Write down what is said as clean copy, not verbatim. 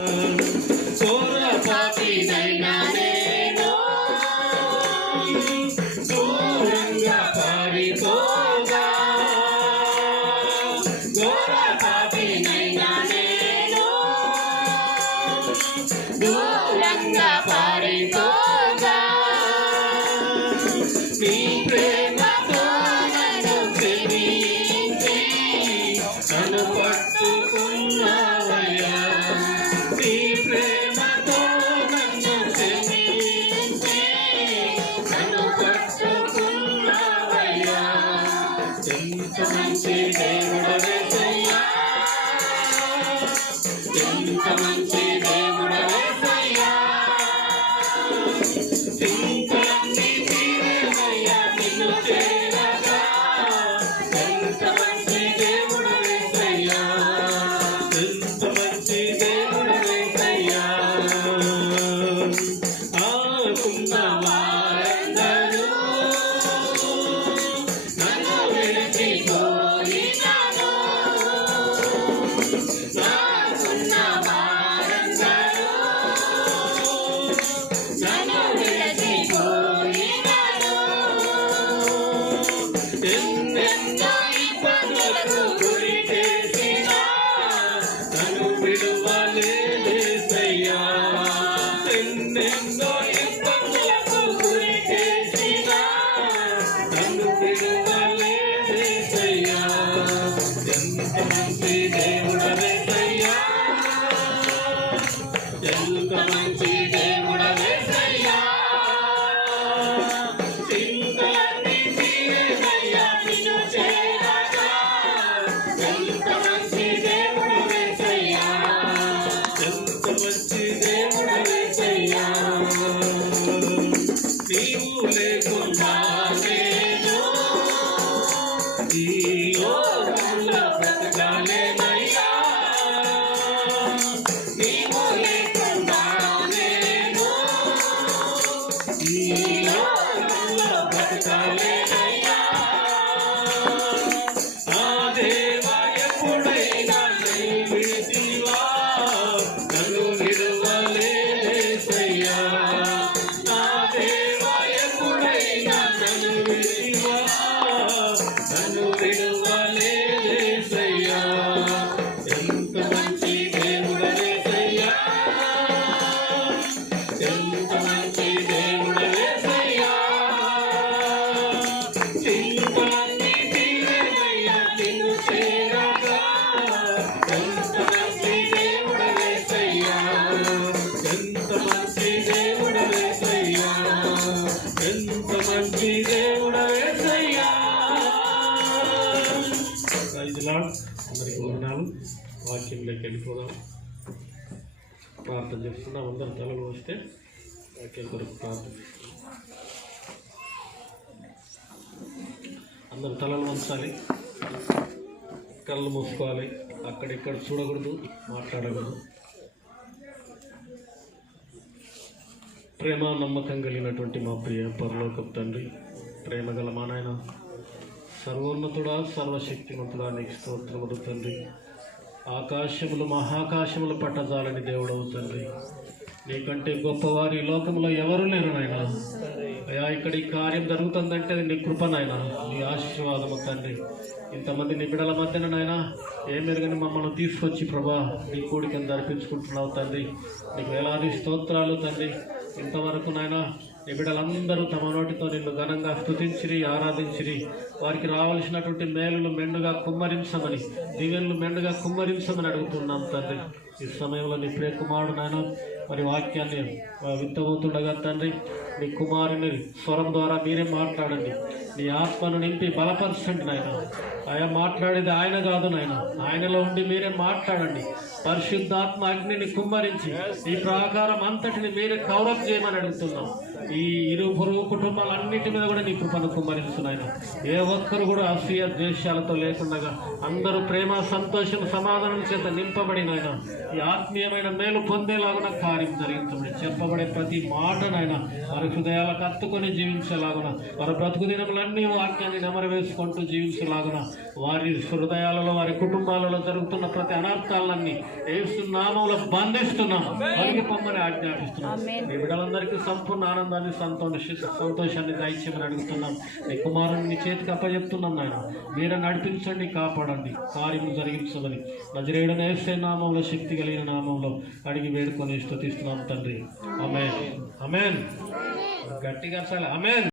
ఘోర పాపినైనా నేను దూరంగా పారిపోగా, ఘోర పాపినైనా నేను దూరంగా పారిపోగా, నీ ప్రేమతో నన్ను ప్రేమించి నన్ను పట్టుకున్నావయ్యా, నీ ప్రేమతో నన్ను ప్రేమించి నన్ను పట్టుకున్నావయ్యా. ఎంత మంచి దేవుడవేసయ్యా, ఎంత మంచి దేవుడవేసయ్యా, చింతలన్నీ తీరేవయ్యా నిన్ను చేరగా. ఎంత మంచి దేవుడవేసయ్యా, ఎంత మంచి దేవుడవేసయ్యా. ఆకున్న వారందరూ నన్ను విడిచిపోయినాను, నాకున్న వారందరూ నన్ను విడిచిపోయినాను. ఎన్నెన్నో ఇబ్బందులకు గురి చేసినా నన్ను విడువలేదయ్యా, ఎన్నెన్నో ఇబ్బందులకు గురి చేసినా నన్ను విడువలేదయ్యా. ఎంత మంచి దేవుడవేసయ్యా, ఎంత మంచి దేవుడవేసయ్యా, చింతలన్నీ తీరేవయ్యా నిన్ను చేరగా. ఎంత మంచి దేవుడవేసయ్యా, ఎంత మంచి దేవుడవేసయ్యా. నీవు లేకుండా నేను ఈ లోకంలో బ్రతకలేనయ్యా, నీవు లేకుండా నేను ఈ లోకంలో బ్రతకలేనయ్యా. ఆ దేవా ఎప్పుడైనా నన్ను విడిచివా, నన్ను విడువలేదయ్యా. నా దేవా ఎప్పుడైనా నన్ను విడిచివా, నన్ను విడువలేదయ్యా. ఎంత మంచి దేవుడవేసయ్యా, ఎంత మంచి దేవుడవేసయ్యా, చింతలన్నీ తీరేవయ్యా నిన్ను చేరగా. ఎంత మంచి దేవుడవేసయ్యా, ఎంత మంచి దేవుడవేసయ్యా, ఎంత మంచి దేవుడవేసయ్యా. అందరికీ వందనాలు. వాక్యంలోకి వెళ్ళిపోదాం. ప్రార్థన చేస్తున్నాం. అందరు తలలు వస్తే వాక్యం కొరకు ప్రార్థన చేస్తున్నాం. అందరు తలలు వంచాలి, కళ్ళు మూసుకోవాలి, అక్కడిక్కడ చూడకూడదు, మాట్లాడకూడదు. ప్రేమ నమ్మకం కలిగినటువంటి మా ప్రియ పరలోకపు తండ్రి, ప్రేమ గల మా నాయన, సర్వోన్నతుడా సర్వశక్తిమంతుడా నీకు స్తోత్రములు తండ్రి. ఆకాశములు మహాకాశములు పట్టజాలని దేవుడవు తండ్రి, నీకంటే గొప్పవారు ఈ లోకంలో ఎవరు లేరు నాయన. అయ్యా, ఇక్కడ ఈ కార్యం జరుగుతుందంటే నీ కృప నాయన, నీ ఆశీర్వాదము తండ్రి. ఇంతమంది నీ బిడ్డల మధ్యన నాయన ఏమెరుగని మమ్మల్ని తీసుకొచ్చి ప్రభా నీ కూడికను జరిపించుకుంటున్నావు తండ్రి. నీకు వేలాది స్తోత్రాలు తండ్రి. ఇంతవరకు నాయన నీ బిడ్డలందరూ తమ నోటితో నిన్ను ఘనంగా స్తుతించిరి, ఆరాధించిరి. వారికి రావాల్సినటువంటి మేలులు మెండుగా కుమ్మరించమని, దీవెనలు మెండుగా కుమ్మరించమని అడుగుతున్నాం తండ్రి. ఈ సమయంలో నీ ప్రియ కుమారుడు నాయన మరి వాక్యాన్ని విత్తబోతుండగా తండ్రి, నీ కుమారుని స్వరం ద్వారా మీరే మాట్లాడండి. నీ ఆత్మను నింపి బలపరచండి నాయన. ఆయన మాట్లాడేది ఆయన కాదు నాయన, ఆయనలో ఉండి మీరే మాట్లాడండి. పరిశుద్ధాత్మ అగ్నిని కుమ్మరించి ఈ ప్రాకారం అంతటిని మీరే కవరప్ చేయమని అడుగుతున్నాం. ఈ ఇరు పొరుగు కుటుంబాలన్నిటి మీద కూడా నీ కృపను కుమ్మరించు నాయన. ఏ ఒక్కరు కూడా అసూయ ద్వేషాలతో లేకుండా అందరూ ప్రేమ సంతోషం సమాధానం చేత నింపబడి నాయన ఈ ఆత్మీయమైన మేలు పొందేలాగున కార్యం జరిగించమని చెప్పబడే ప్రతి మాట నాయన వారి హృదయాలకు అత్తుకొని జీవించేలాగున, వారి బ్రతుకు దినములన్నీ వాక్యాన్ని నెమరు వేసుకుంటూ జీవించేలాగున వారి హృదయాలలో వారి కుటుంబాలలో జరుగుతున్న ప్రతి అనర్థాలన్నీ యేసు నామములో బంధిస్తున్నాం, కలిగి పొమ్మని ఆజ్ఞాపిస్తున్నాం. మీ బిడ్డలందరికీ సంపూర్ణ ఆనందాన్ని సంతోషాన్ని దయచేయమని అడుగుతున్నాం. మీ కుమారుని మీ చేతికి అప్పచెప్తున్నాం నాయన. మీరే నడిపించండి, కాపాడండి, కార్యము జరిగించమని నజరేయుడైన యేసు నామములో, శక్తి కలిగిన నామంలో అడిగి వేడుకొని స్తుతిస్తున్నాం తండ్రి. ఆమేన్. ఆమేన్. గట్టిగా అసలు ఆమేన్.